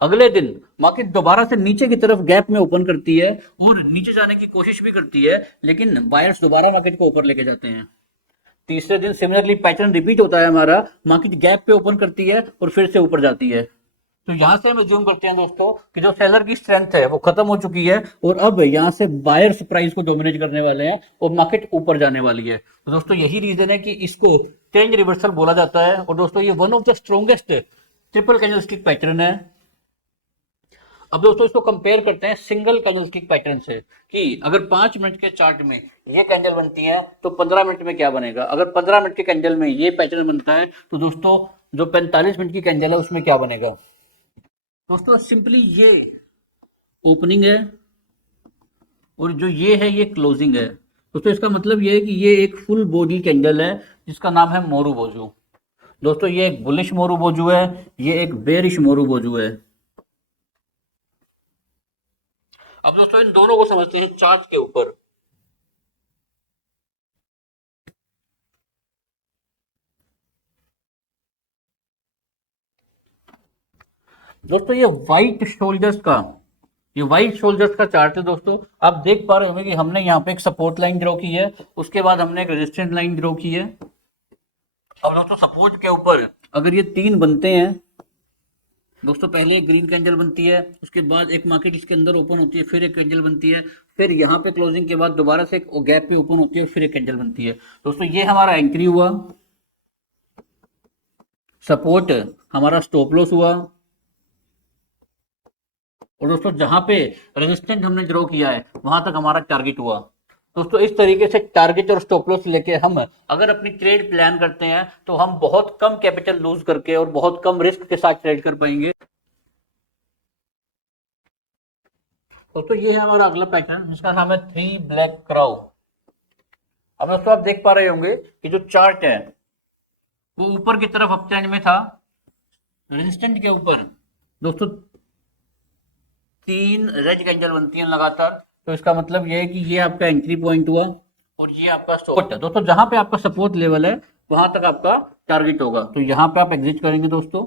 अगले दिन मार्केट दोबारा से नीचे की तरफ गैप में ओपन करती है और नीचे जाने की कोशिश भी करती है, लेकिन बायर्स दोबारा मार्केट को ऊपर लेके जाते हैं। तीसरे दिन सिमिलरली पैटर्न रिपीट होता है हमारा, मार्केट गैप पे ओपन करती है और फिर से ऊपर जाती है। तो यहां से हम अज्यूम करते हैं दोस्तों कि जो सेलर की स्ट्रेंथ है वो खत्म हो चुकी है और अब यहां से बायर्स प्राइस को डोमिनेट करने वाले हैं और मार्केट ऊपर जाने वाली है। तो दोस्तों यही रीजन है कि इसको ट्रेंड रिवर्सल बोला जाता है और दोस्तों ये one of the strongest triple candlestick pattern है। अब दोस्तों इसको कंपेयर करते हैं सिंगल कैंडलस्टिक पैटर्न से कि अगर 5 मिनट के चार्ट में ये कैंडल बनती है तो 15 मिनट में क्या बनेगा। अगर 15 मिनट के कैंडल में ये पैटर्न बनता है तो दोस्तों जो 45 मिनट की कैंडल है उसमें क्या बनेगा। दोस्तों सिंपली ये ओपनिंग है और जो ये है ये क्लोजिंग है। दोस्तों इसका मतलब ये है कि ये एक फुल बॉडी कैंडल है जिसका नाम है मोरू बोजू। दोस्तों ये एक बुलिश मोरू बोजू है, ये एक बेरिश मोरू बोजू है। अब दोस्तों इन दोनों को समझते हैं चार्ट के ऊपर। दोस्तों ये व्हाइट शोल्डर्स का चार्ट है। दोस्तों आप देख पा रहे होंगे कि हमने यहाँ पे एक सपोर्ट लाइन ड्रॉ की है, उसके बाद हमने एक रेजिस्टेंस लाइन ड्रॉ की है। अब दोस्तों सपोर्ट के ऊपर अगर ये तीन बनते हैं, दोस्तों पहले एक ग्रीन कैंडल बनती है, उसके बाद एक मार्केट इसके अंदर ओपन होती है, फिर एक कैंडल बनती है, फिर यहाँ पे क्लोजिंग के बाद दोबारा से एक गैप पे ओपन होती है, फिर एक कैंडल बनती है। दोस्तों ये हमारा एंट्री हुआ, सपोर्ट हमारा स्टॉप लॉस हुआ, और दोस्तों जहां पे रेजिस्टेंस हमने ड्रॉ किया है वहां तक हमारा टारगेट हुआ। दोस्तों इस तरीके से टारगेट और स्टॉप लॉस लेके हम अगर अपनी ट्रेड प्लान करते हैं तो हम बहुत कम कैपिटल लूज करके और बहुत कम रिस्क के साथ ट्रेड कर पाएंगे। दोस्तों ये है हमारा अगला पैटर्न जिसका नाम है थ्री ब्लैक क्राउ। अब दोस्तों आप देख पा रहे होंगे कि जो चार्ट है वो ऊपर की तरफ अप ट्रेंड में था, रेजिस्टेंट के ऊपर दोस्तों तीन रेड कैंडल बनती हैं लगातार। तो इसका मतलब ये है कि ये आपका एंट्री पॉइंट हुआ और ये आपका सपोर्ट है। दोस्तों जहां पे आपका सपोर्ट लेवल है वहां तक आपका टारगेट होगा, तो यहां पे आप एग्जिट करेंगे। दोस्तों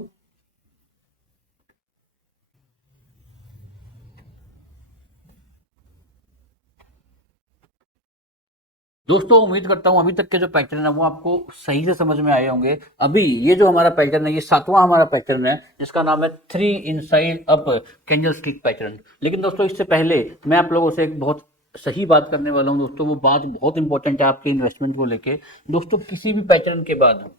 उम्मीद करता हूं अभी तक के जो पैटर्न है वो आपको सही से समझ में आए होंगे। अभी ये जो हमारा पैटर्न है ये सातवां हमारा पैटर्न है जिसका नाम है three inside up candle stick pattern. लेकिन दोस्तों इससे पहले मैं आप लोगों से एक बहुत सही बात करने वाला हूं। दोस्तों वो बात बहुत इंपॉर्टेंट है आपके इन्वेस्टमेंट को लेके। दोस्तों किसी भी पैटर्न के बाद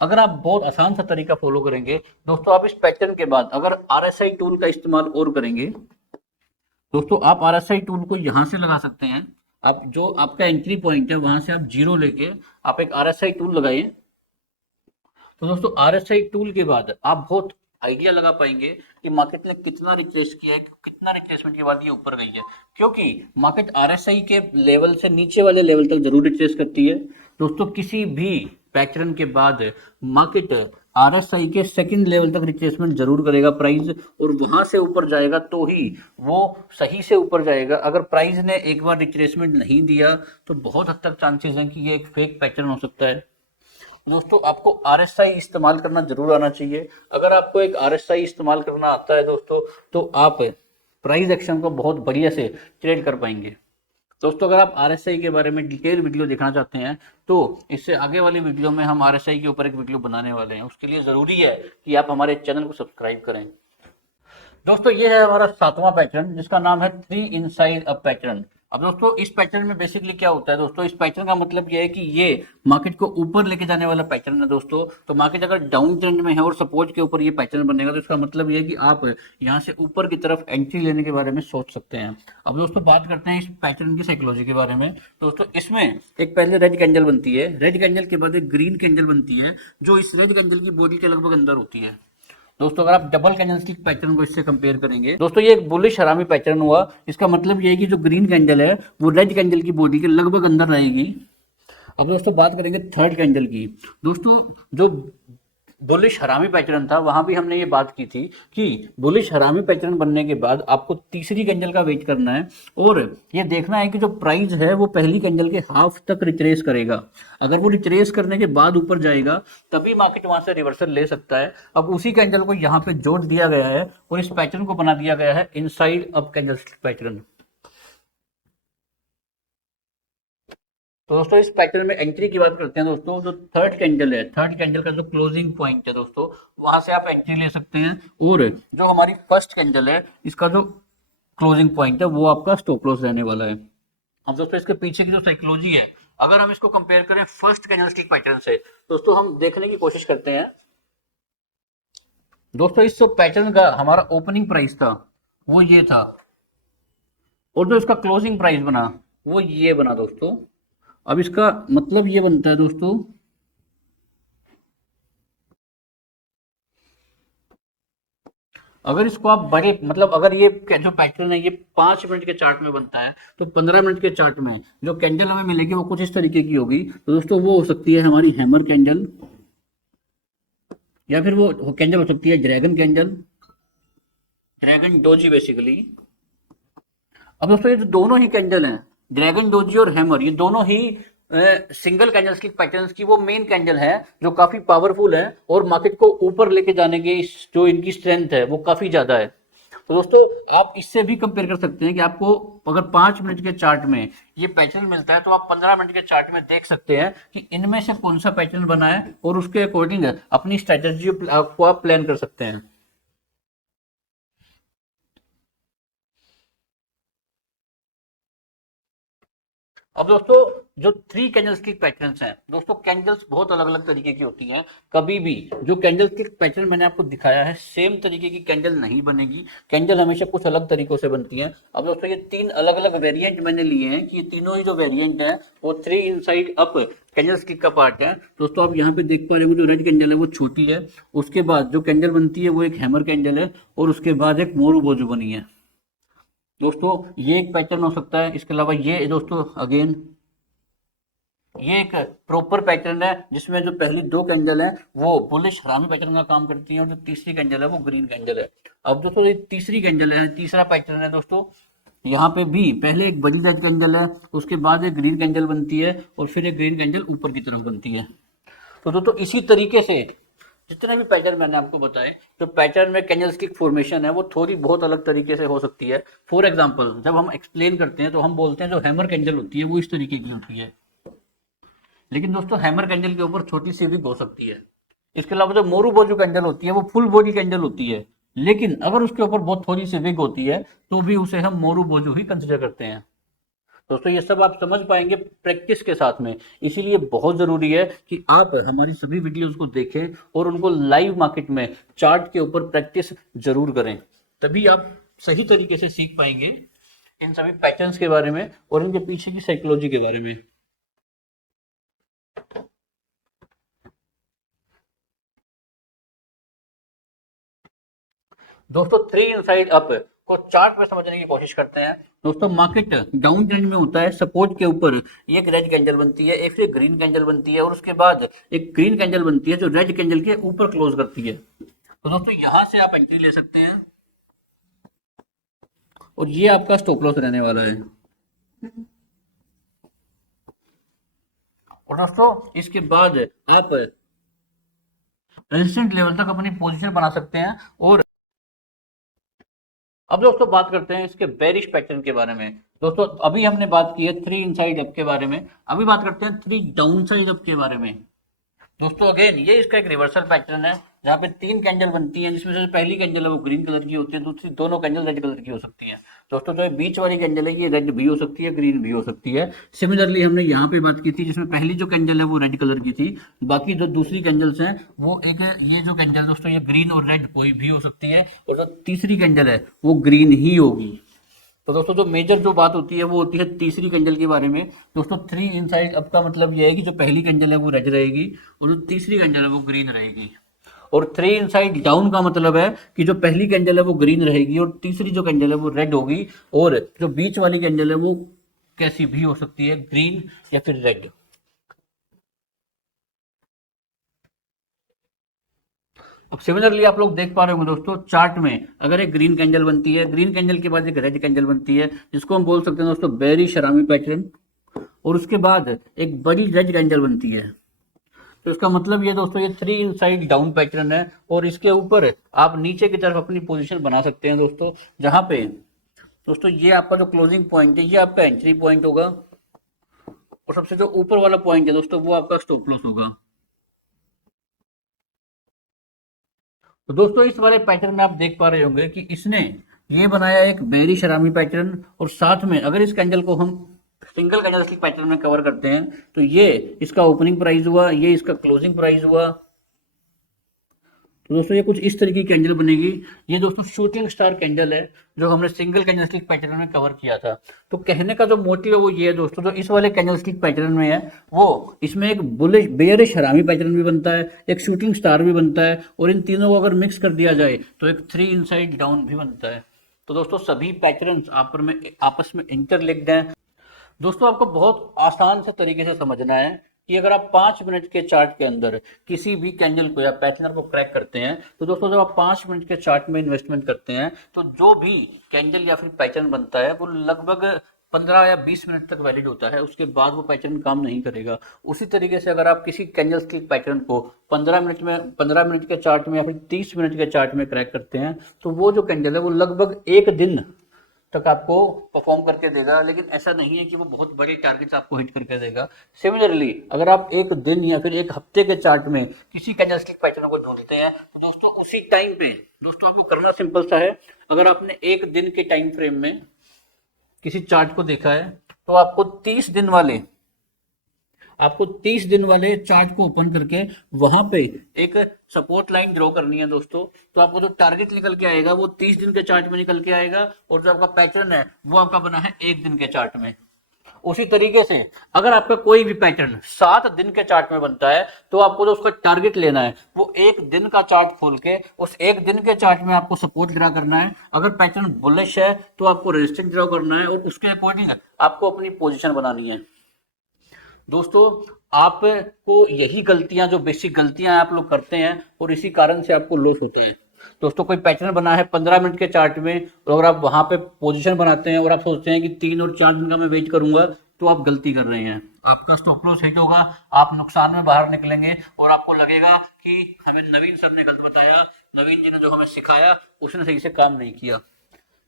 अगर आप बहुत आसान सा तरीका फॉलो करेंगे, दोस्तों आप इस पैटर्न के बाद अगर आरएसआई टूल का इस्तेमाल और करेंगे, दोस्तों आप आरएसआई टूल को यहां से लगा सकते हैं। आप जो आपका एंट्री पॉइंट है वहां से आप जीरो लेके आप एक आरएसआई टूल लगाइए। तो दोस्तों आरएसआई टूल के बाद आप बहुत आइडिया लगा पाएंगे कि मार्केट ने कितना रिट्रेस किया है, कितना रिट्रेसमेंट के बाद ये ऊपर गई है। क्योंकि मार्केट आरएसआई के लेवल से नीचे वाले लेवल तक जरूर रिट्रेस करती है। दोस्तों किसी भी पैटर्न के बाद मार्केट आरएसआई के सेकंड लेवल तक रिट्रेसमेंट जरूर करेगा प्राइस, और वहां से ऊपर जाएगा तो ही वो सही से ऊपर जाएगा। अगर प्राइस ने एक बार रिट्रेसमेंट नहीं दिया तो बहुत हद तक चांसेस हैं कि ये एक फेक पैटर्न हो सकता है। दोस्तों आपको आरएसआई इस्तेमाल करना जरूर आना चाहिए। अगर आपको एक आरएसआई इस्तेमाल करना आता है दोस्तों तो आप प्राइस एक्शन को बहुत बढ़िया से ट्रेड कर पाएंगे। दोस्तों अगर आप आरएसआई के बारे में डिटेल वीडियो देखना चाहते हैं तो इससे आगे वाली वीडियो में हम आरएसआई के ऊपर एक वीडियो बनाने वाले हैं। उसके लिए जरूरी है कि आप हमारे चैनल को सब्सक्राइब करें। दोस्तों ये है हमारा सातवां पैटर्न जिसका नाम है थ्री इनसाइड अ पैटर्न। अब दोस्तों इस पैटर्न में बेसिकली क्या होता है, दोस्तों इस पैटर्न का मतलब ये है कि ये मार्केट को ऊपर लेके जाने वाला पैटर्न है। दोस्तों तो मार्केट अगर डाउन ट्रेंड में है और सपोर्ट के ऊपर ये पैटर्न बनेगा तो इसका मतलब ये है कि आप यहाँ से ऊपर की तरफ एंट्री लेने के बारे में सोच सकते हैं। अब दोस्तों बात करते हैं इस पैटर्न की साइकोलॉजी के बारे में। दोस्तों इसमें एक पहले रेड कैंडल बनती है, रेड कैंडल के बाद एक ग्रीन कैंडल बनती है जो इस रेड कैंडल की बॉडी के लगभग अंदर होती है। दोस्तों अगर आप डबल कैंडलस्टिक पैटर्न को इससे कंपेयर करेंगे, दोस्तों ये एक बुलिश हरामी पैटर्न हुआ। इसका मतलब ये है कि जो ग्रीन कैंडल है वो रेड कैंडल की बॉडी के लगभग अंदर रहेगी। अब दोस्तों बात करेंगे थर्ड कैंडल की। दोस्तों जो बुलिश हरामी पैटर्न था वहां भी हमने ये बात की थी कि बुलिश हरामी पैटर्न बनने के बाद आपको तीसरी कैंडल का वेट करना है और ये देखना है कि जो प्राइस है वो पहली कैंडल के हाफ तक रिट्रेस करेगा। अगर वो रिट्रेस करने के बाद ऊपर जाएगा तभी मार्केट वहां से रिवर्सल ले सकता है। अब उसी कैंडल को यहाँ पे जोड़ दिया गया है और इस पैटर्न को बना दिया गया है इनसाइड अप कैंडल पैटर्न। तो दोस्तों इस पैटर्न में एंट्री की बात करते हैं। दोस्तों जो थर्ड कैंडल है, थर्ड कैंडल का जो क्लोजिंग पॉइंट है दोस्तों वहां से आप एंट्री ले सकते हैं, और जो हमारी फर्स्ट कैंडल है इसका जो क्लोजिंग पॉइंट है वो आपका स्टॉप लॉस रहने वाला है। अब दोस्तों इसके पीछे की जो साइकोलॉजी है अगर हम इसको कंपेयर करें फर्स्ट कैंडलस्टिक पैटर्न से, दोस्तों हम देखने की कोशिश करते हैं। दोस्तों इस पैटर्न का हमारा ओपनिंग प्राइस था वो ये था, और जो इसका क्लोजिंग प्राइस बना वो ये बना। दोस्तों अब इसका मतलब ये बनता है दोस्तों अगर इसको आप बड़े मतलब अगर ये जो पैटर्न है ये 5 मिनट के चार्ट में बनता है तो 15 मिनट के चार्ट में जो कैंडल हमें मिलेगी वो कुछ इस तरीके की होगी। तो दोस्तों वो हो सकती है हमारी हैमर कैंडल, या फिर वो कैंडल हो सकती है dragon candle, dragon doji basically. अब दोस्तों ये जो दोनों ही कैंडल हैं, ड्रैगन डोजी और हैमर, ये दोनों ही सिंगल कैंडल स्टिक पैटर्न्स की वो मेन कैंडल है जो काफी पावरफुल है और मार्केट को ऊपर लेके जाने की जो इनकी स्ट्रेंथ है वो काफी ज्यादा है। तो दोस्तों आप इससे भी कंपेयर कर सकते हैं कि आपको अगर 5 मिनट के चार्ट में ये पैटर्न मिलता है तो आप 15 मिनट के चार्ट में देख सकते हैं कि इनमें से कौन सा पैटर्न बना है और उसके अकॉर्डिंग अपनी स्ट्रेटेजी को आप प्लान कर सकते हैं। अब दोस्तों जो थ्री कैंडल स्टिक पैटर्न्स हैं, दोस्तों कैंडल्स बहुत अलग अलग तरीके की होती हैं। कभी भी जो कैंडल स्टिक पैटर्न मैंने आपको दिखाया है सेम तरीके की कैंडल नहीं बनेगी, कैंडल हमेशा कुछ अलग तरीकों से बनती है। अब दोस्तों ये 3 अलग अलग वेरिएंट मैंने लिए हैं कि ये तीनों ही जो वेरिएंट है वो 3 इनसाइड अप कैंडल स्टिक का पार्ट है। दोस्तों आप यहाँ पे देख पा रहे हो जो रेड कैंडल है वो छोटी है, उसके बाद जो कैंडल बनती है वो एक हैमर कैंडल है और उसके बाद एक मोरू बोजू बनी है। दोस्तों ये एक पैटर्न हो सकता है। इसके अलावा ये दोस्तों अगेन ये एक प्रॉपर पैटर्न है जिसमें जो पहली 2 कैंडल है वो बुलिश हरामी पैटर्न का काम करती है और जो तीसरी कैंडल है वो ग्रीन कैंडल है। अब दोस्तों ये तीसरी कैंडल है, तीसरा पैटर्न है दोस्तों। यहाँ पे भी पहले एक बड़ी रेड कैंडल है, उसके बाद एक ग्रीन कैंडल बनती है और फिर एक ग्रीन कैंडल ऊपर की तरफ बनती है। तो दोस्तों इसी तरीके से जितने भी पैटर्न मैंने आपको बताए, जो पैटर्न में कैंडल स्टिक फॉर्मेशन है वो थोड़ी बहुत अलग तरीके से हो सकती है। फॉर एग्जांपल जब हम एक्सप्लेन करते हैं तो हम बोलते हैं जो हैमर कैंडल होती है वो इस तरीके की होती है, लेकिन दोस्तों हैमर कैंडल के ऊपर छोटी सी विग हो सकती है। इसके अलावा जो मोरू बोजू कैंडल होती है वो फुल बॉडी कैंडल होती है, लेकिन अगर उसके ऊपर बहुत थोड़ी सी विग होती है तो भी उसे हम मोरू बोजू ही कंसिडर करते हैं। दोस्तों ये सब आप समझ पाएंगे प्रैक्टिस के साथ में, इसीलिए बहुत जरूरी है कि आप हमारी सभी वीडियोस को देखें और उनको लाइव मार्केट में चार्ट के ऊपर प्रैक्टिस जरूर करें, तभी आप सही तरीके से सीख पाएंगे इन सभी पैटर्न्स के बारे में और इनके पीछे की साइकोलॉजी के बारे में। दोस्तों 3 इनसाइड अप को चार्ट में समझने की कोशिश करते हैं। दोस्तों मार्केट डाउन ट्रेंड में होता है, सपोर्ट के ऊपर एक रेड कैंडल बनती है, एक फिर ग्रीन कैंडल बनती है और उसके बाद एक ग्रीन कैंडल बनती है जो रेड कैंडल के ऊपर क्लोज करती है। तो दोस्तों यहां से आप एंट्री ले सकते हैं और ये आपका स्टॉप लॉस रहने वाला है। और दोस्तों इसके बाद आप रेजिस्टेंट लेवल तक अपनी पोजीशन बना सकते हैं। और अब दोस्तों बात करते हैं इसके बेरिश पैटर्न के बारे में। दोस्तों अभी हमने बात की है 3 इनसाइड अप के बारे में, अभी बात करते हैं 3 डाउन साइड अप के बारे में। दोस्तों अगेन ये इसका एक रिवर्सल पैटर्न है जहाँ पे 3 कैंडल बनती हैं, जिसमें से पहली कैंडल है वो ग्रीन कलर की होती है, दूसरी दोनों कैंडल रेड कलर की हो सकती हैं। दोस्तों जो बीच वाली कैंडल है ये रेड भी हो सकती है, ग्रीन भी हो सकती है। सिमिलरली हमने यहाँ पे बात की थी जिसमें पहली जो कैंडल है वो रेड कलर की थी, बाकी जो दूसरी कैंडल्स हैं वो एक ये जो कैंडल दोस्तों ये ग्रीन और रेड कोई भी हो सकती है, और जो तीसरी कैंडल है वो ग्रीन ही होगी। तो दोस्तों जो मेजर जो बात होती है वो होती है तीसरी कैंडल के बारे में। दोस्तों 3 इनसाइड अप का मतलब ये है कि जो पहली कैंडल है वो रेड रहेगी और जो तीसरी कैंडल है वो ग्रीन रहेगी। और 3 इनसाइड डाउन का मतलब है कि जो पहली कैंडल है वो ग्रीन रहेगी और तीसरी जो कैंडल है वो रेड होगी, और जो बीच वाली कैंडल है वो कैसी भी हो सकती है, ग्रीन या फिर रेड। अब सिमिलरली आप लोग देख पा रहे होंगे दोस्तों चार्ट में अगर एक ग्रीन कैंडल बनती है, ग्रीन कैंडल के बाद एक रेड कैंडल बनती है जिसको हम बोल सकते हैं दोस्तों बेरिश हरामी पैटर्न, और उसके बाद एक बड़ी रेड कैंडल बनती है, तो इसका मतलब ये दोस्तों ये 3 इनसाइड डाउन पैटर्न है। और इसके ऊपर आप नीचे की तरफ अपनी पोजीशन बना सकते हैं दोस्तों, जहां पे दोस्तों ये आपका जो क्लोजिंग पॉइंट है ये आपका एंट्री पॉइंट होगा और सबसे जो ऊपर वाला पॉइंट है दोस्तों वो आपका स्टॉप लॉस होगा। तो दोस्तों इस वाले पैटर्न में आप देख पा रहे होंगे कि इसने ये बनाया एक बेरिश हरामी पैटर्न, और साथ में अगर इस कैंडल को हम सिंगल कैंडल स्टिक पैटर्न में कवर करते हैं तो ये इसका ओपनिंग प्राइस हुआ, ये इसका क्लोजिंग प्राइस हुआ। तो दोस्तों ये कुछ इस तरीके की कैंडल बनेगी। ये दोस्तों शूटिंग स्टार कैंडल है जो हमने सिंगल कैंडलस्टिक पैटर्न में कवर किया था। तो कहने का जो मोटिव है वो ये है दोस्तों, जो इस वाले कैंडलस्टिक पैटर्न में है वो इसमें एक बुलिश बेयरिश हरामी पैटर्न भी बनता है, एक शूटिंग स्टार भी बनता है, और इन तीनों को अगर मिक्स कर दिया जाए तो एक 3 इनसाइड डाउन भी बनता है। तो दोस्तों सभी पैटर्न आपस में इंटरलिंक्ड हैं। दोस्तों आपको बहुत आसान से तरीके से समझना है कि अगर आप 5 मिनट के चार्ट के अंदर किसी भी कैंडल को या पैटर्न को क्रैक करते हैं, तो दोस्तों जब आप 5 मिनट के चार्ट में इन्वेस्टमेंट करते हैं तो जो भी कैंडल या फिर पैटर्न बनता है वो लगभग 15 या 20 मिनट तक वैलिड होता है, उसके बाद वो पैटर्न काम नहीं करेगा। उसी तरीके से अगर आप किसी कैंडल स्टिक पैटर्न को 15 मिनट के चार्ट में या फिर 30 मिनट के चार्ट में क्रैक करते हैं तो वो जो कैंडल है वो लगभग 1 दिन तक आपको परफॉर्म करके देगा, लेकिन ऐसा नहीं है कि वो बहुत बड़े टारगेट्स आपको हिट करके देगा। सिमिलरली अगर आप 1 दिन या फिर 1 हफ्ते के चार्ट में किसी कैंडलस्टिक पैटर्न को ढूंढते हैं तो दोस्तों उसी टाइम पे दोस्तों आपको करना सिंपल सा है। अगर आपने 1 दिन के टाइम फ्रेम में किसी चार्ट को देखा है तो आपको 30 दिन वाले चार्ट को ओपन करके वहां पे एक सपोर्ट लाइन ड्रॉ करनी है दोस्तों। तो आपको जो टारगेट निकल के आएगा वो 30 दिन के चार्ट में निकल के आएगा, और जो आपका पैटर्न है वो आपका बना है 1 दिन के चार्ट में। उसी तरीके से अगर आपका कोई भी पैटर्न 7 दिन के चार्ट में बनता है तो आपको जो उसका टारगेट लेना है वो 1 दिन का चार्ट खोल के उस 1 दिन के चार्ट में आपको सपोर्ट ड्रा करना है। अगर पैटर्न बुलिश है तो आपको रेजिस्टेंस ड्रा करना है और उसके अकॉर्डिंग आपको अपनी पोजीशन बनानी है। दोस्तों आपको यही गलतियां, जो बेसिक गलतियां आप लोग करते हैं और इसी कारण से आपको लॉस होता है। दोस्तों कोई पैटर्न बना है 15 मिनट के चार्ट में और अगर आप वहां पे पोजीशन बनाते हैं और आप सोचते हैं कि 3 और 4 दिन का मैं वेट करूंगा, तो आप गलती कर रहे हैं। आपका स्टॉप लॉस हिट होगा, आप नुकसान में बाहर निकलेंगे और आपको लगेगा कि हमें नवीन सर ने गलत बताया, नवीन जी ने जो हमें सिखाया उसने सही से काम नहीं किया।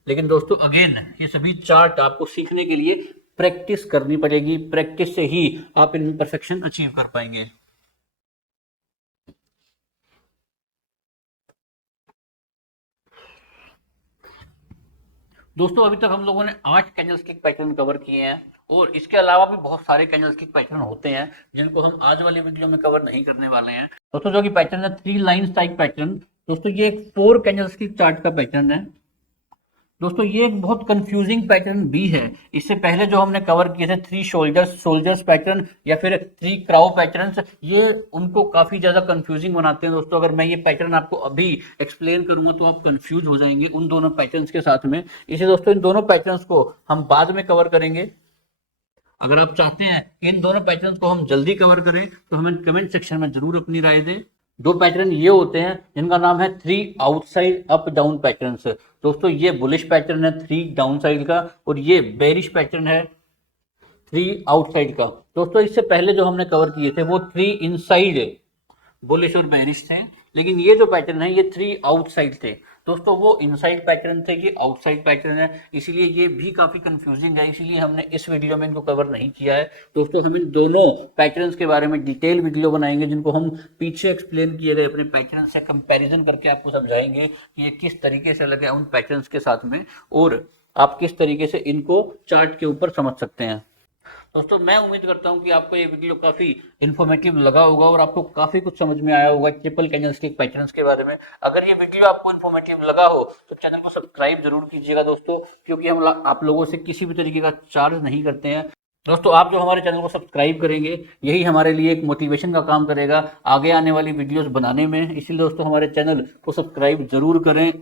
लेकिन दोस्तों अगेन ये सभी चार्ट आपको सीखने के लिए प्रैक्टिस करनी पड़ेगी, प्रैक्टिस से ही आप इनमें परफेक्शन अचीव कर पाएंगे। दोस्तों अभी तक हम लोगों ने 8 कैंडलस्टिक पैटर्न कवर किए हैं और इसके अलावा भी बहुत सारे कैंडलस्टिक पैटर्न होते हैं जिनको हम आज वाली वीडियो में कवर नहीं करने वाले हैं। दोस्तों जो कि पैटर्न है 3 लाइन स्ट्राइक पैटर्न, दोस्तों ये एक 4 कैंडलस्टिक चार्ट का पैटर्न है। दोस्तों ये एक बहुत कंफ्यूजिंग पैटर्न भी है। इससे पहले जो हमने कवर किए थे 3 सोल्जर्स पैटर्न या फिर 3 क्राउ पैटर्न्स, ये उनको काफी ज्यादा कंफ्यूजिंग बनाते हैं। दोस्तों अगर मैं ये पैटर्न आपको अभी एक्सप्लेन करूंगा तो आप कंफ्यूज हो जाएंगे उन दोनों पैटर्न्स के साथ में, इसलिए दोस्तों इन दोनों पैटर्न्स को हम बाद में कवर करेंगे। अगर आप चाहते हैं इन दोनों पैटर्न्स को हम जल्दी कवर करें तो हमें कमेंट सेक्शन में जरूर अपनी राय दें। 2 पैटर्न ये होते हैं जिनका नाम है 3 आउटसाइड अप डाउन पैटर्न्स। दोस्तों ये बुलिश पैटर्न है 3 डाउन साइड का और ये बेरिश पैटर्न है 3 आउटसाइड का। दोस्तों इससे पहले जो हमने कवर किए थे वो 3 इनसाइड बुलिश और बेरिश थे, लेकिन ये जो पैटर्न है ये 3 आउटसाइड थे। दोस्तों वो इनसाइड पैटर्न थे, ये आउटसाइड पैटर्न है, इसीलिए ये भी काफी कंफ्यूजिंग है, इसीलिए हमने इस वीडियो में इनको कवर नहीं किया है। दोस्तों हम इन दोनों पैटर्न्स के बारे में डिटेल वीडियो बनाएंगे जिनको हम पीछे एक्सप्लेन किए गए अपने पैटर्न से कंपैरिजन करके आपको समझाएंगे कि ये किस तरीके से लगे उन पैटर्न्स के साथ में और आप किस तरीके से इनको चार्ट के ऊपर समझ सकते हैं। दोस्तों मैं उम्मीद करता हूं कि आपको ये वीडियो काफी इन्फॉर्मेटिव लगा होगा और आपको काफी कुछ समझ में आया होगा ट्रिपल कैंडलस्टिक पैटर्न्स के बारे में। अगर ये वीडियो आपको इन्फॉर्मेटिव लगा हो तो चैनल को सब्सक्राइब जरूर कीजिएगा दोस्तों, क्योंकि हम आप लोगों से किसी भी तरीके का चार्ज नहीं करते हैं। दोस्तों आप जो हमारे चैनल को सब्सक्राइब करेंगे यही हमारे लिए एक मोटिवेशन का काम करेगा आगे आने वाली वीडियोस बनाने में, इसलिए दोस्तों हमारे चैनल को सब्सक्राइब जरूर करें।